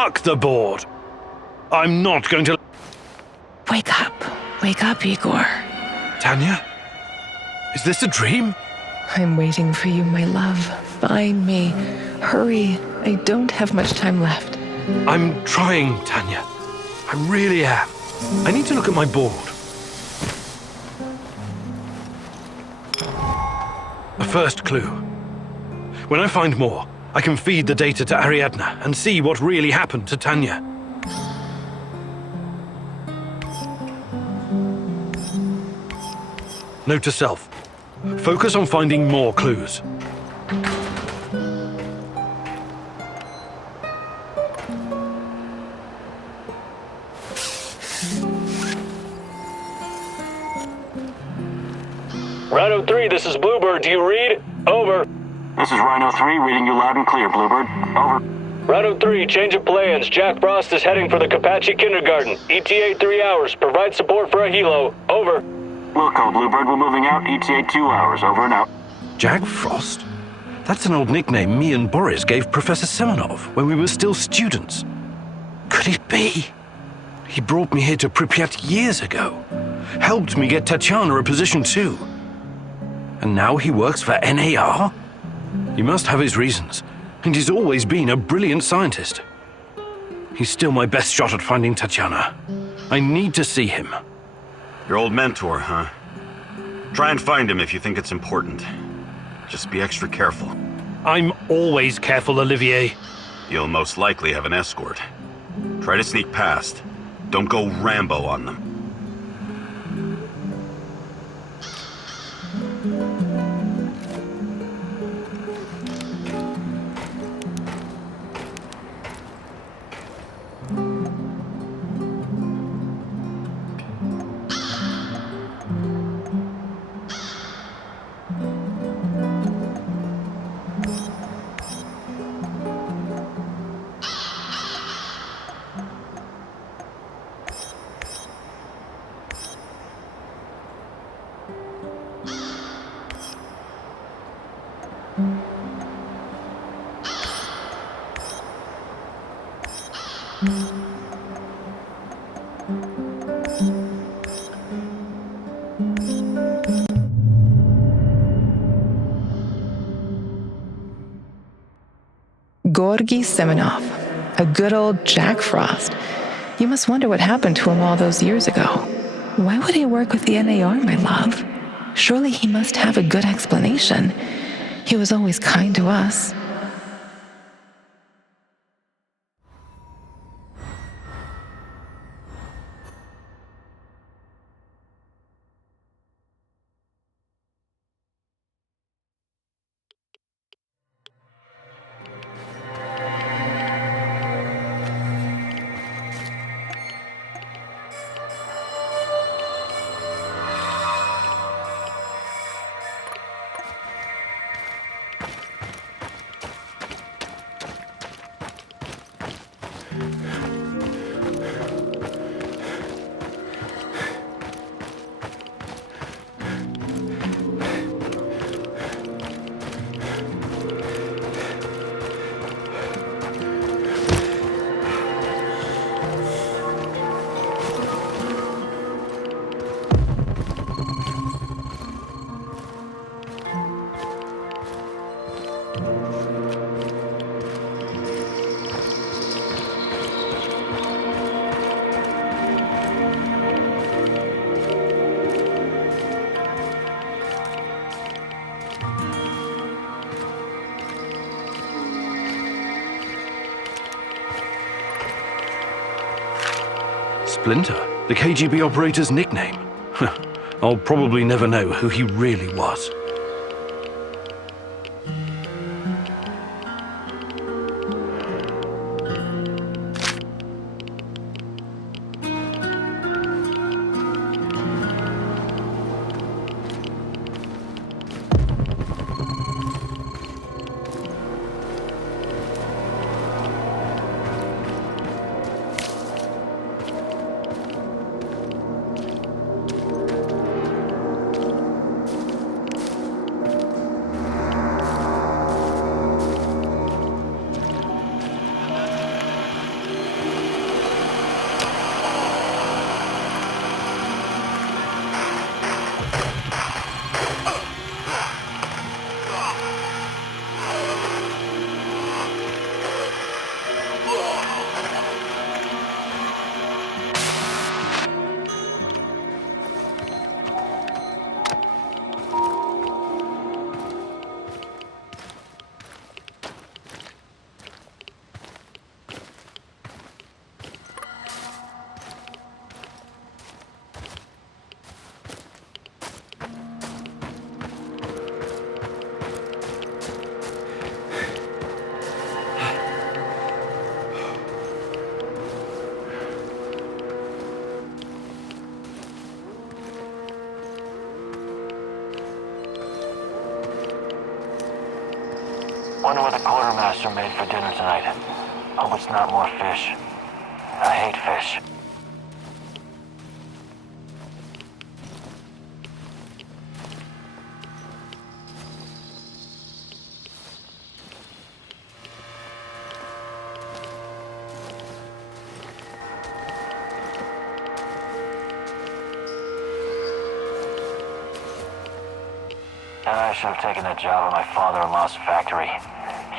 Fuck the board. I'm not going to... Wake up, Igor. Tanya? Is this a dream? I'm waiting for you, my love. Find me. Hurry, I don't have much time left. I'm trying, Tanya. I really am. I need to look at my board. A first clue. When I find more, I can feed the data to Ariadna and see what really happened to Tanya. Note to self. Focus on finding more clues. Rhino 3, this is Bluebird. Do you read? Over. This is Rhino 3, reading you loud and clear, Bluebird. Over. Rhino 3, change of plans. Jack Frost is heading for the Kapachi Kindergarten. ETA 3 hours. Provide support for a helo. Over. Wilco, Bluebird, we're moving out. ETA 2 hours. Over and out. Jack Frost? That's an old nickname me and Boris gave Professor Semenov when we were still students. Could it be? He brought me here to Pripyat years ago. Helped me get Tatiana a position too. And now he works for NAR? He must have his reasons, and he's always been a brilliant scientist. He's still my best shot at finding Tatiana. I need to see him. Your old mentor, huh? Try and find him if you think it's important. Just be extra careful. I'm always careful, Olivier. You'll most likely have an escort. Try to sneak past. Don't go Rambo on them. Georgy Semenov, a good old Jack Frost. You must wonder what happened to him all those years ago. Why would he work with the NAR, my love? Surely he must have a good explanation. He was always kind to us. Splinter, the KGB operator's nickname. I'll probably never know who he really was. Wonder what the quartermaster made for dinner tonight. Hope it's not more fish. I hate fish. I should have taken that job at my father-in-law's factory.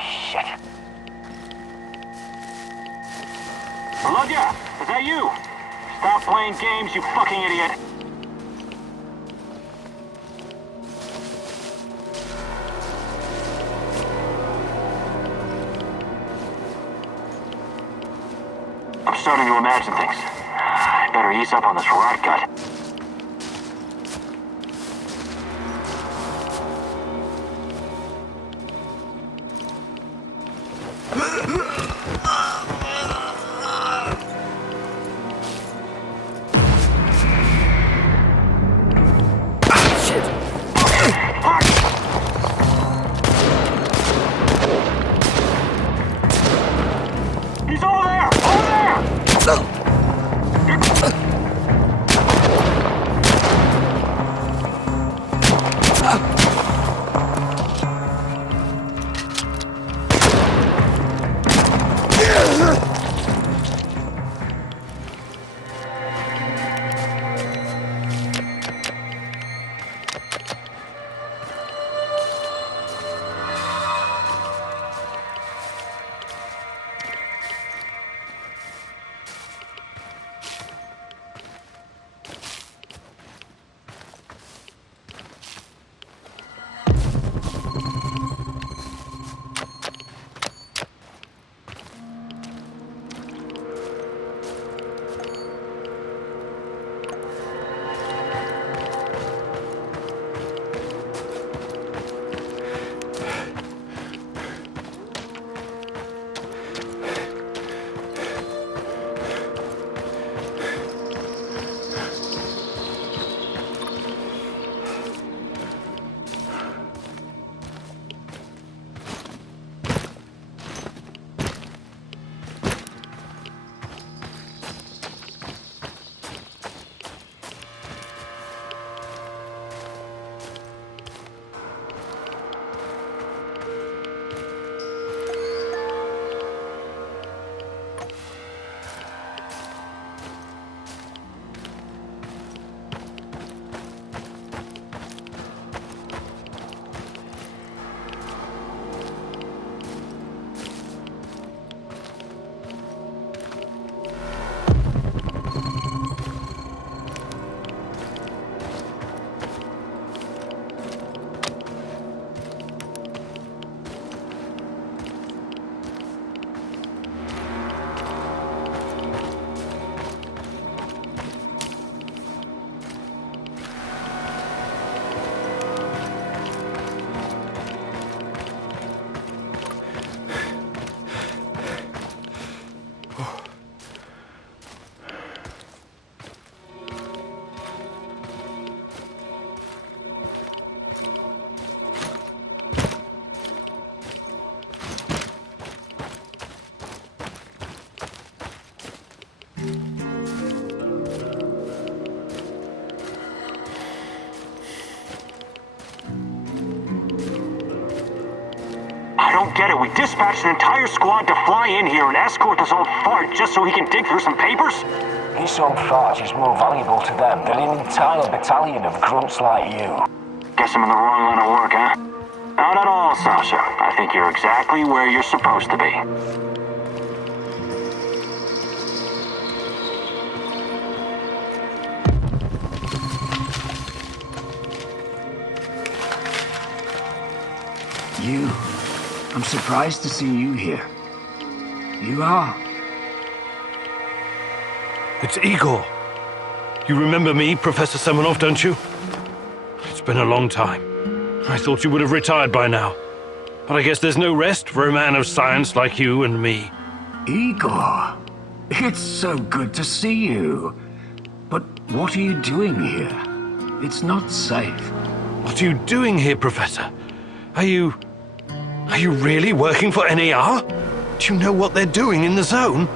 Shit. Volodya, is that you? Stop playing games, you fucking idiot. I'm starting to imagine things. I better ease up on this rot gut. He's over there! Over there! I don't get it. We dispatched an entire squad to fly in here and escort this old fart just so he can dig through some papers? This old fart is more valuable to them than an entire battalion of grunts like you. Guess I'm in the wrong line of work, huh? Not at all, Sasha. I think you're exactly where you're supposed to be. You. I'm surprised to see you here. You are. It's Igor. You remember me, Professor Semenov, don't you? It's been a long time. I thought you would have retired by now. But I guess there's no rest for a man of science like you and me. Igor. It's so good to see you. But what are you doing here? It's not safe. What are you doing here, Professor? Are you Are you really working for NAR? Do you know what they're doing in the zone?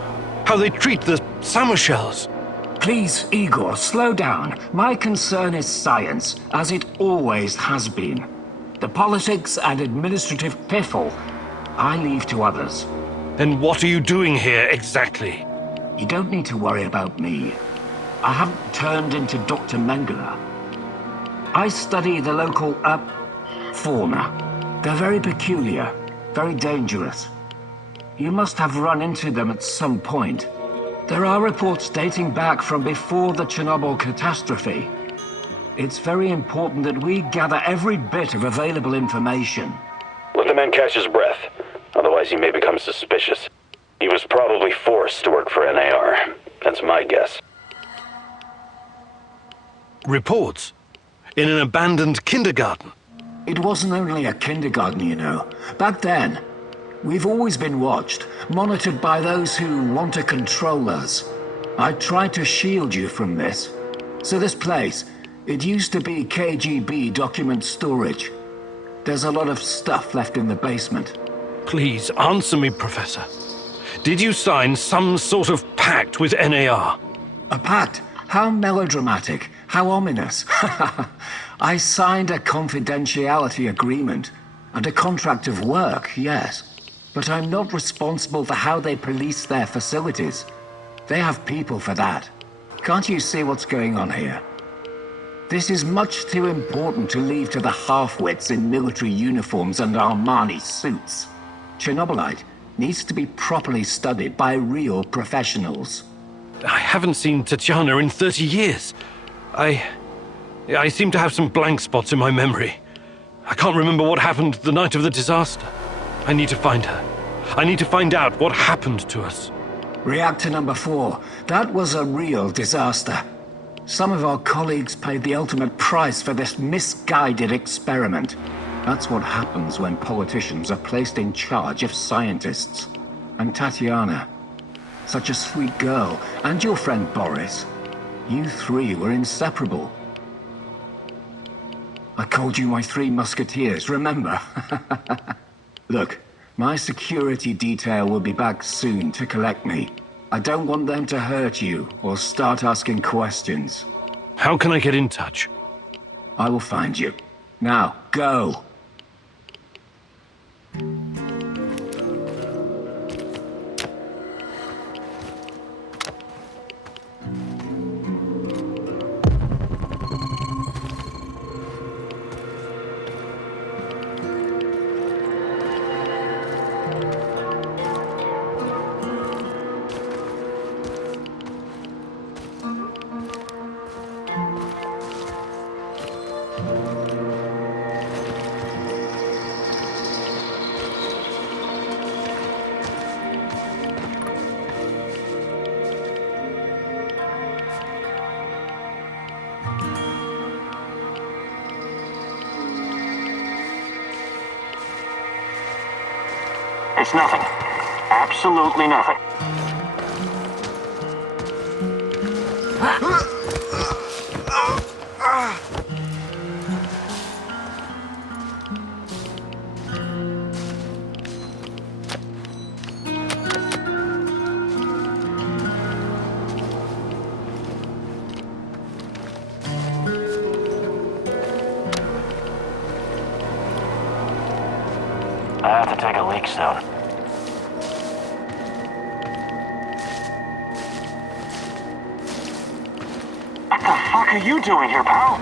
How they treat the summer shells? Please, Igor, slow down. My concern is science, as it always has been. The politics and administrative piffle, I leave to others. Then what are you doing here exactly? You don't need to worry about me. I haven't turned into Dr. Mengele. I study the local, fauna. They're very peculiar, very dangerous. You must have run into them at some point. There are reports dating back from before the Chernobyl catastrophe. It's very important that we gather every bit of available information. Let the man catch his breath. Otherwise he may become suspicious. He was probably forced to work for NAR. That's my guess. Reports? In an abandoned kindergarten? It wasn't only a kindergarten, you know. Back then, we've always been watched, monitored by those who want to control us. I tried to shield you from this. So this place, it used to be KGB document storage. There's a lot of stuff left in the basement. Please answer me, Professor. Did you sign some sort of pact with NAR? A pact? How melodramatic, how ominous. I signed a confidentiality agreement and a contract of work, yes. But I'm not responsible for how they police their facilities. They have people for that. Can't you see what's going on here? This is much too important to leave to the half-wits in military uniforms and Armani suits. Chernobylite needs to be properly studied by real professionals. I haven't seen Tatiana in 30 years. I seem to have some blank spots in my memory. I can't remember what happened the night of the disaster. I need to find her. I need to find out what happened to us. Reactor number 4. That was a real disaster. Some of our colleagues paid the ultimate price for this misguided experiment. That's what happens when politicians are placed in charge of scientists. And Tatiana, such a sweet girl, and your friend Boris, you three were inseparable. I called you my 3 musketeers, remember? Look, my security detail will be back soon to collect me. I don't want them to hurt you or start asking questions. How can I get in touch? I will find you. Now, go! It's nothing. Absolutely nothing. I have to take a leak soon. What the fuck are you doing here, pal?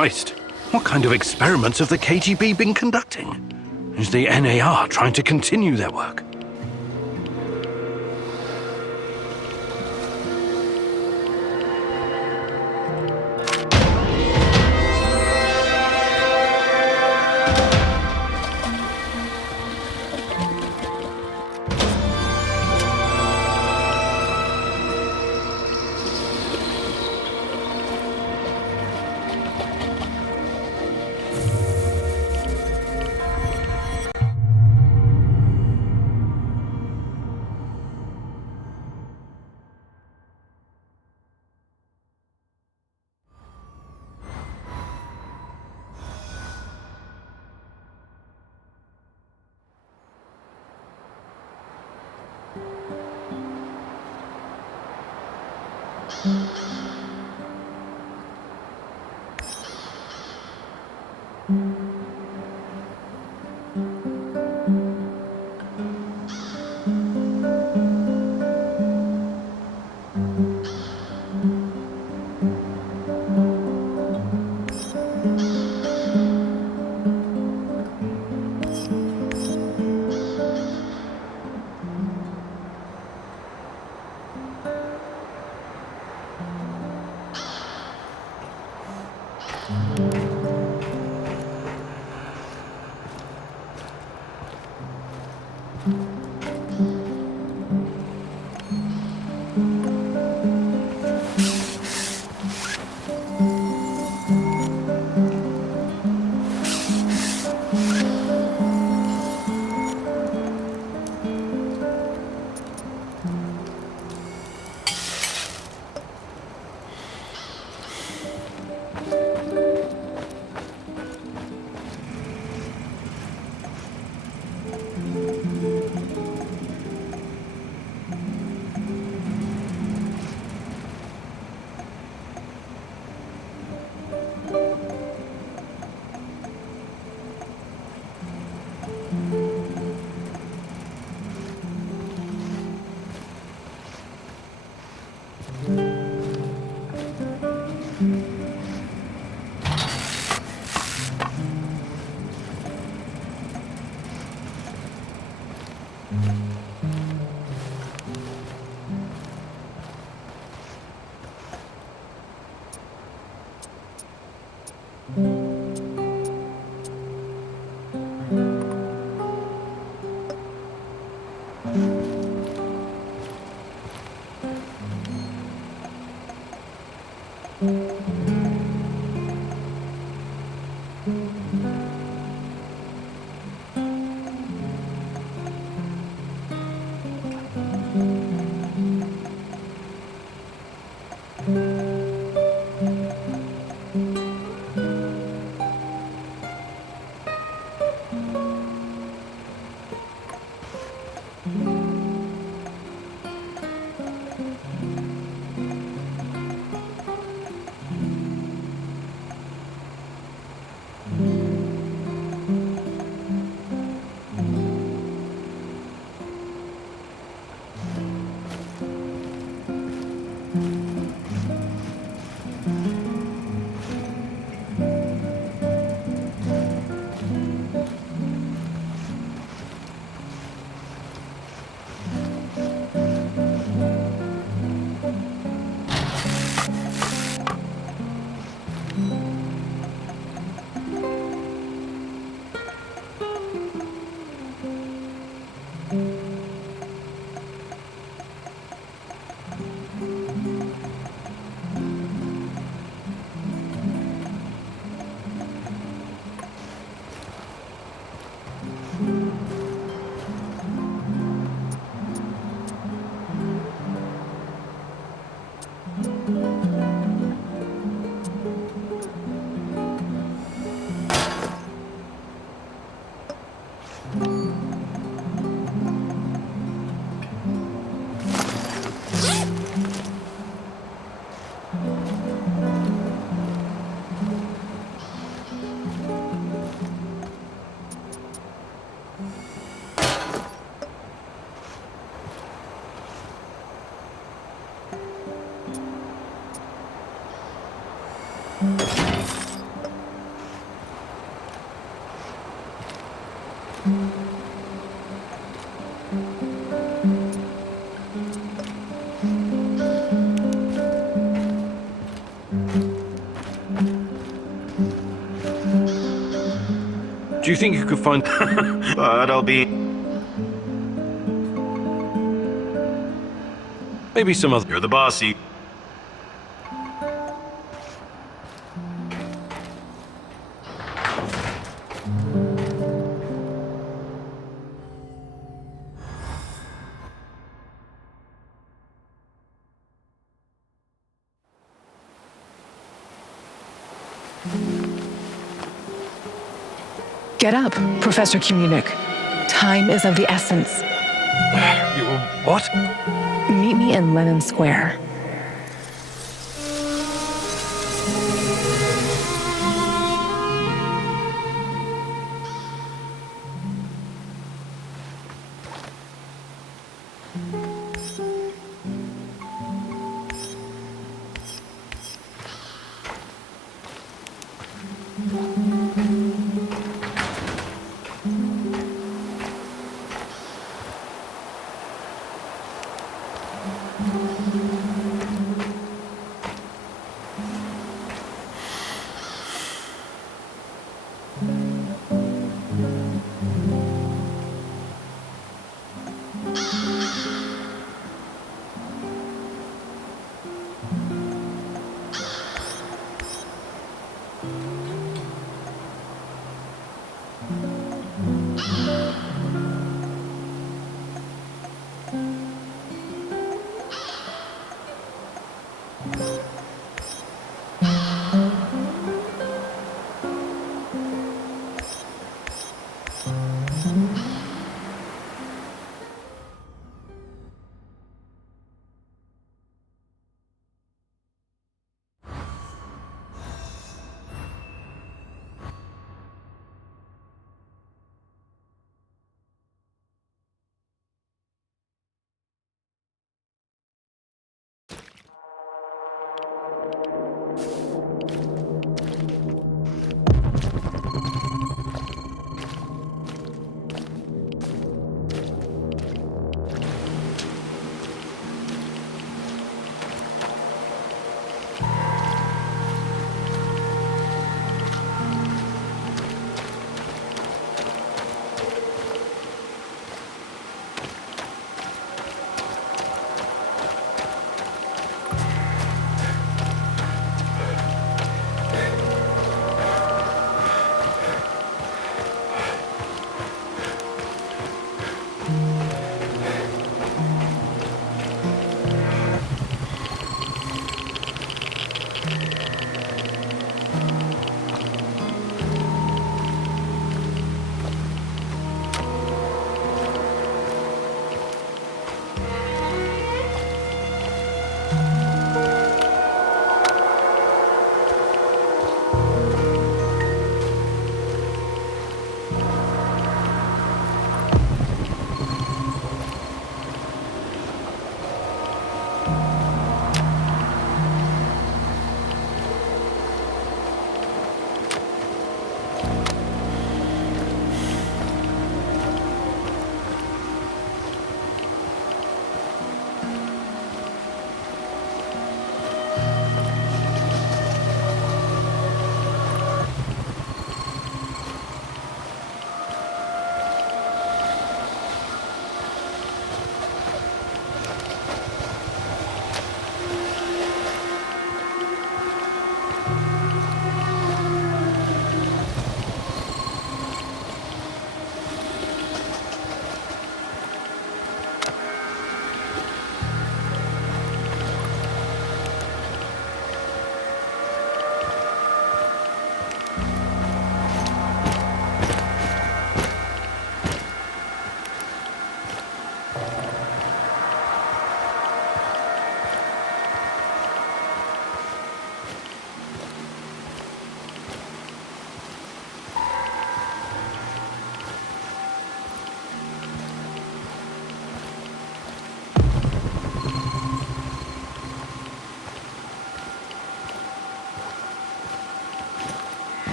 Christ, what kind of experiments have the KGB been conducting? Is the NAR trying to continue their work? Do you think you could find... But I'll be... maybe some other... You're the bossy. Get up, Professor Komunik. Time is of the essence. What? Meet me in Lenin Square.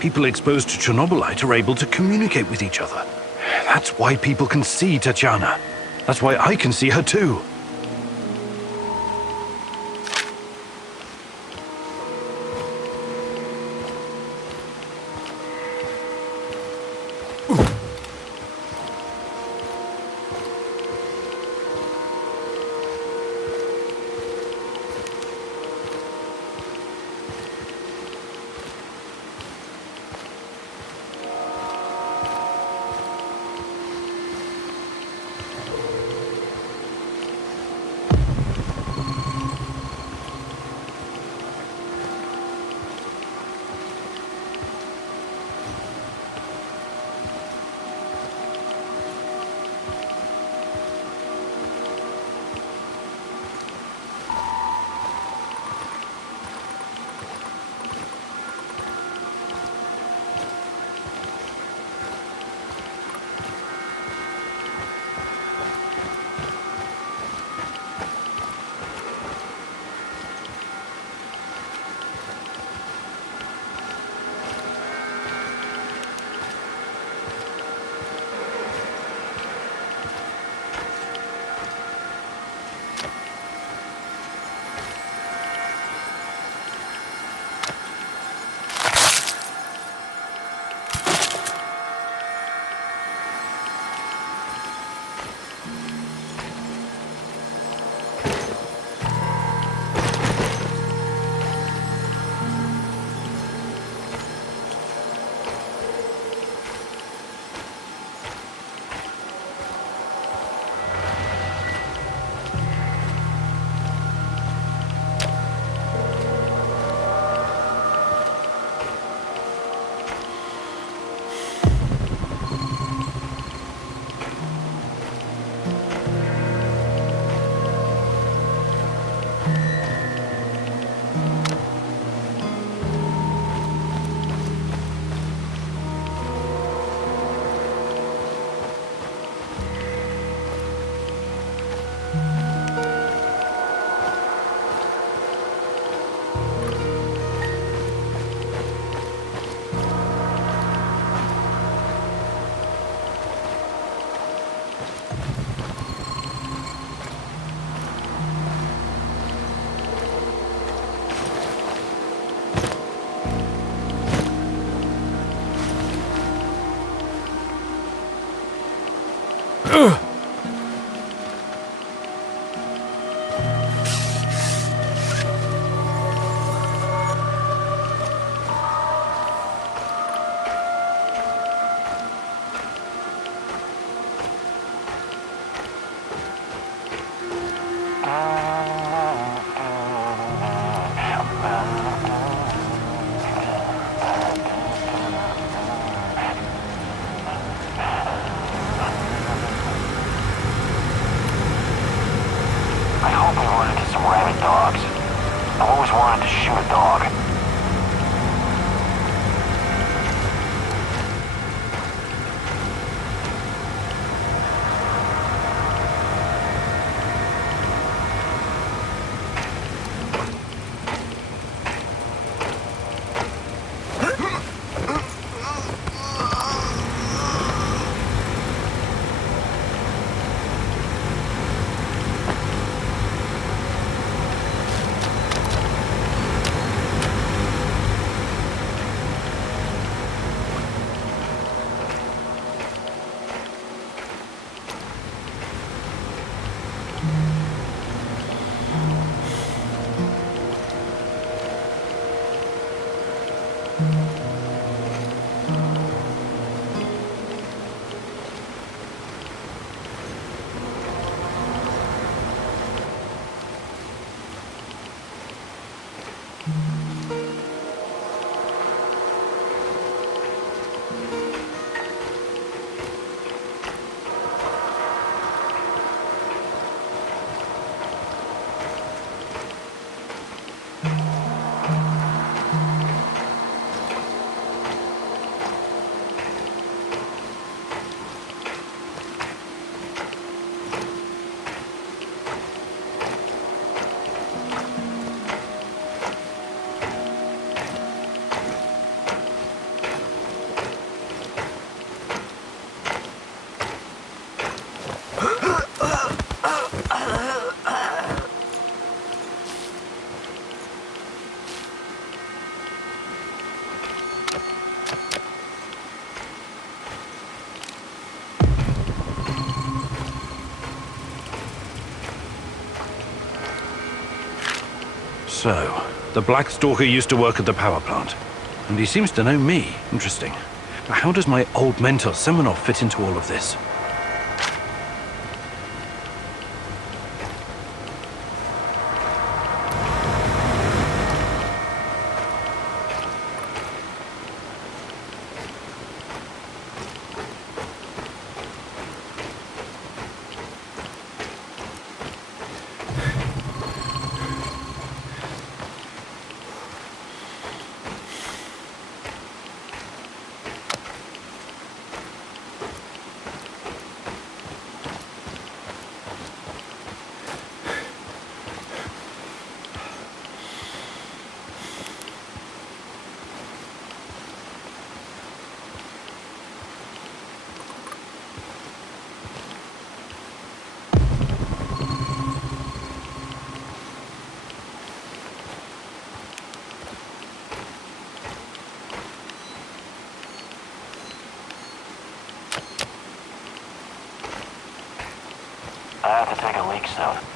People exposed to Chernobylite are able to communicate with each other. That's why people can see Tatiana. That's why I can see her too. So, the Black Stalker used to work at the power plant. And he seems to know me. Interesting. But how does my old mentor Semenov fit into all of this? I have to take a leak soon.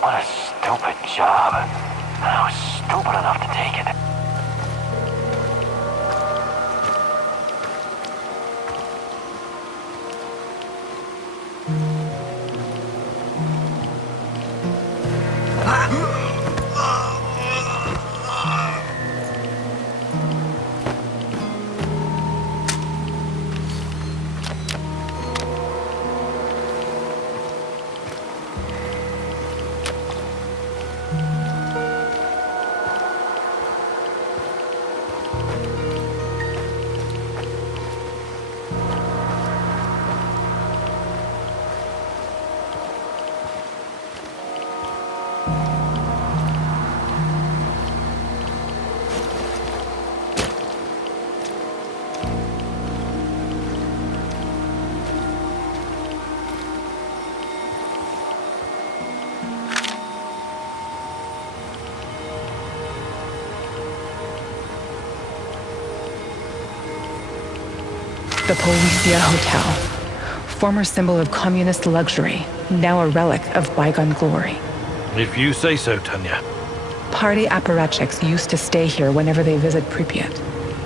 What a stupid job. I was stupid enough to take it. The Policia Hotel, former symbol of communist luxury, now a relic of bygone glory. If you say so, Tanya. Party apparatchiks used to stay here whenever they visit Pripyat.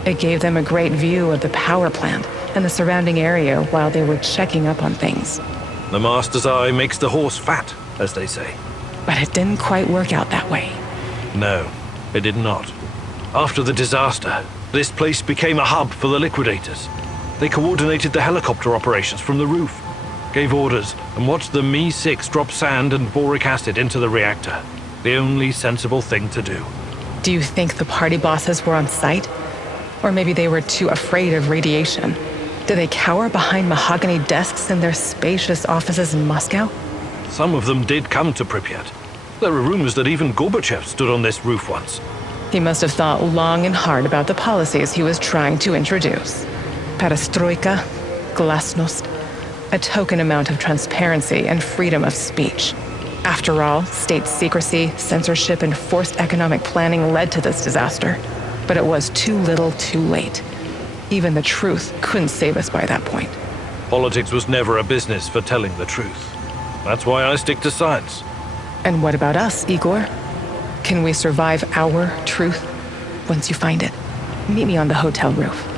It gave them a great view of the power plant and the surrounding area while they were checking up on things. The master's eye makes the horse fat, as they say. But it didn't quite work out that way. No, it did not. After the disaster, this place became a hub for the liquidators. They coordinated the helicopter operations from the roof, gave orders, and watched the Mi-6 drop sand and boric acid into the reactor. The only sensible thing to do. Do you think the party bosses were on site? Or maybe they were too afraid of radiation? Do they cower behind mahogany desks in their spacious offices in Moscow? Some of them did come to Pripyat. There are rumors that even Gorbachev stood on this roof once. He must have thought long and hard about the policies he was trying to introduce. Perestroika, glasnost, a token amount of transparency and freedom of speech. After all, state secrecy, censorship, and forced economic planning led to this disaster. But it was too little too late. Even the truth couldn't save us by that point. Politics was never a business for telling the truth. That's why I stick to science. And what about us, Igor? Can we survive our truth once you find it? Meet me on the hotel roof.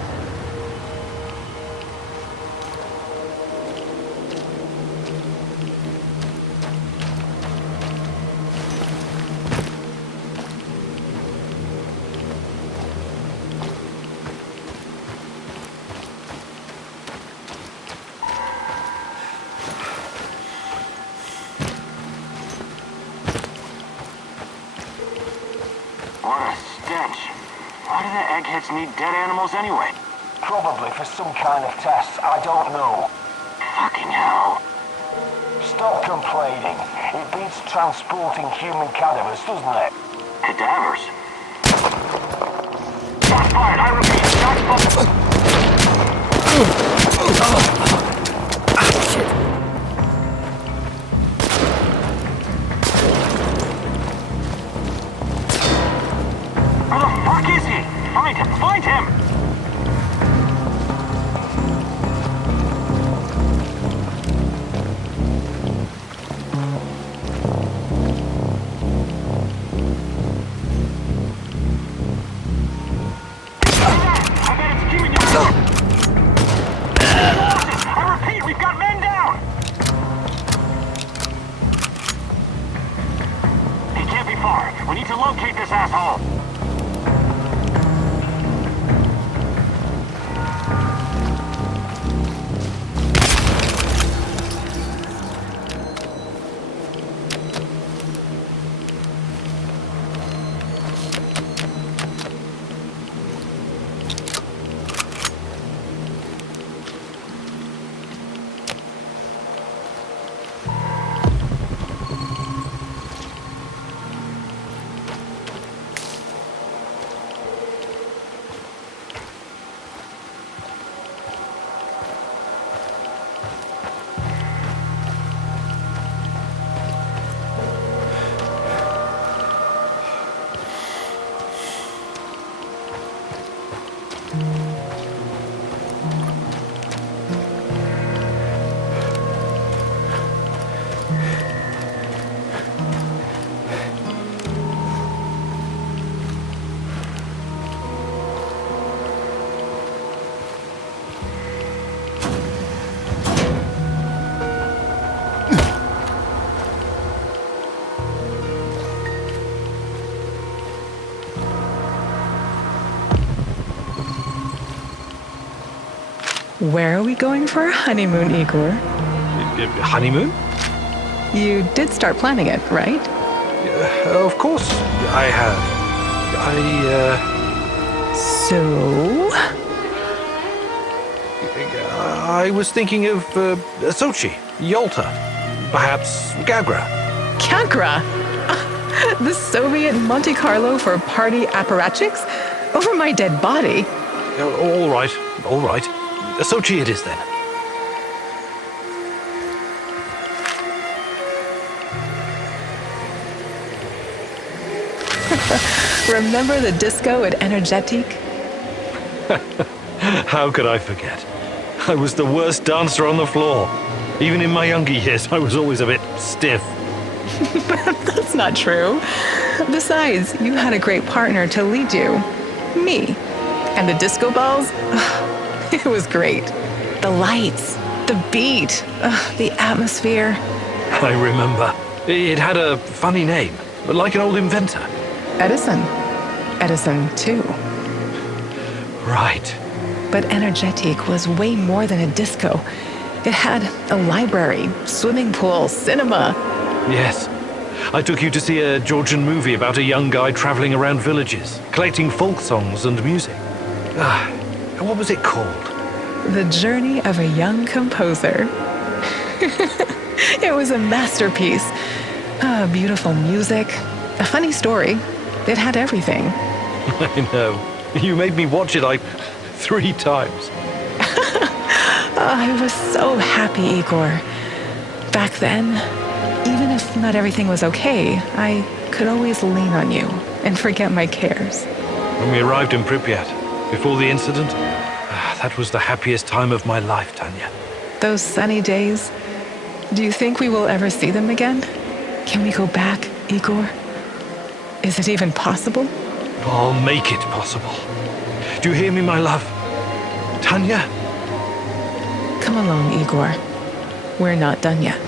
What a stench. Why do the eggheads need dead animals anyway? Probably for some kind of test. I don't know. Fucking hell. Stop complaining. It beats transporting human cadavers, doesn't it? Cadavers? Shots fired! I repeat, shots fired! Where the fuck is he? Find him! Find him! I bet it's keeping you. I repeat, we've got men down! He can't be far. We need to locate this asshole. Where are we going for our honeymoon, Igor? Honeymoon? You did start planning it, right? Of course I have. So? I was thinking of Sochi, Yalta, perhaps Gagra. Kagra! The Soviet Monte Carlo for party apparatchiks? Over my dead body? All right. Sochi it is then. Remember the disco at Energetic? How could I forget? I was the worst dancer on the floor. Even in my younger years, I was always a bit stiff. That's not true. Besides, you had a great partner to lead you. Me. And the disco balls? It was great. The lights, the beat, the atmosphere. I remember. It had a funny name, like an old inventor. Edison. Edison, too. Right. But Energetic was way more than a disco. It had a library, swimming pool, cinema. Yes. I took you to see a Georgian movie about a young guy traveling around villages, collecting folk songs and music. What was it called? The Journey of a Young Composer. It was a masterpiece. Beautiful music, a funny story. It had everything. I know. You made me watch it like 3 times. I was so happy, Igor. Back then, even if not everything was okay, I could always lean on you and forget my cares. when we arrived in Pripyat, before the incident, that was the happiest time of my life, Tanya. Those sunny days, do you think we will ever see them again? Can we go back, Igor? Is it even possible? I'll make it possible. Do you hear me, my love? Tanya? Come along, Igor. We're not done yet.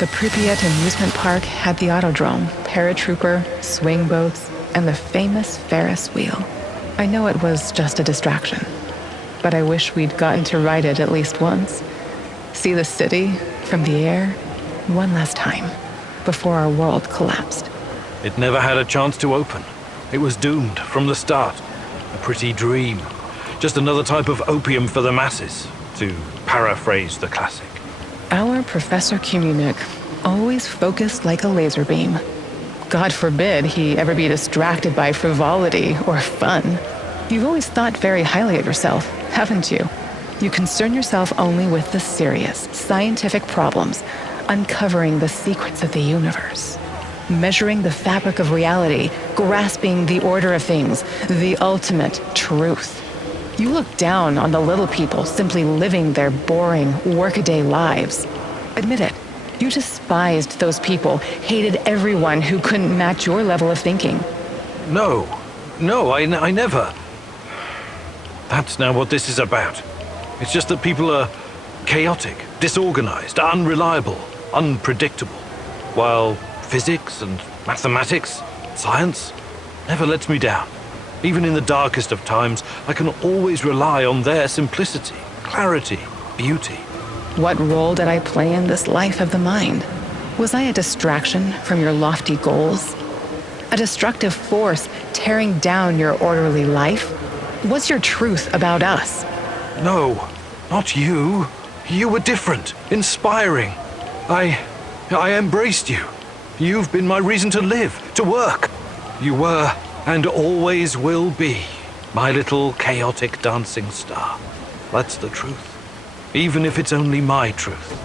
The Pripyat amusement park had the autodrome, paratrooper, swing boats, and the famous Ferris wheel. I know it was just a distraction, but I wish we'd gotten to ride it at least once. See the city from the air one last time before our world collapsed. It never had a chance to open. It was doomed from the start. A pretty dream. Just another type of opium for the masses, to paraphrase the classic. Our Professor Komunik always focused like a laser beam. God forbid he ever be distracted by frivolity or fun. You've always thought very highly of yourself, haven't you? You concern yourself only with the serious, scientific problems, uncovering the secrets of the universe, measuring the fabric of reality, grasping the order of things, the ultimate truth. You look down on the little people simply living their boring, workaday lives. Admit it, you despised those people, hated everyone who couldn't match your level of thinking. No, I never. That's now what this is about. It's just that people are chaotic, disorganized, unreliable, unpredictable, while physics and mathematics, science, never lets me down. Even in the darkest of times, I can always rely on their simplicity, clarity, beauty. What role did I play in this life of the mind? Was I a distraction from your lofty goals? A destructive force tearing down your orderly life? What's your truth about us? No, not you. You were different, inspiring. I embraced you. You've been my reason to live, to work. You were, and always will be, my little chaotic dancing star. That's the truth, even if it's only my truth.